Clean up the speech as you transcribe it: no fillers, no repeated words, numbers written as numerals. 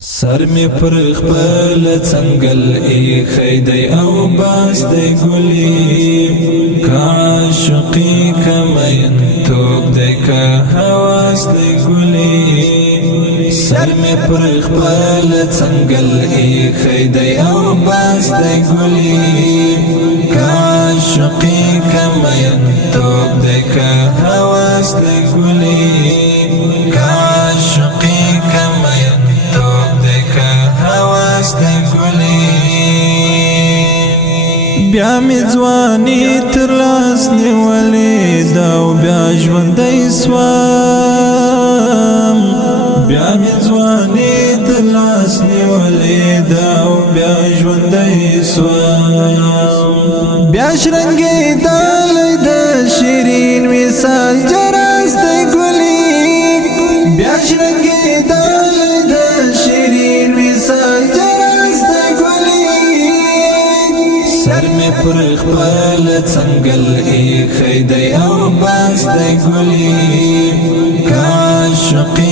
سر می پر خپل څنګل ایخی دی او باز دی ګلی که عاشقی که مین توب دی که حواس دی ګلی سر می پر خپل څنګل ایخی دی او باز دی ګلی که عاشقی که مین توب دی که حواس دی ګلی که عاشقی که مین بیا می ځواني تر لاس نیولې دا او بیا ژوندی سوم بیا می ځواني تر لاس نیولې دا او بیا ژوندی سوم بیا شرنګې دالې د شیرین مثال جراس دی ګلې بیا شرنګې دالې د شیرین مثال پر خپل څنګل ایخی دی او باز دی ګلی که عاشقی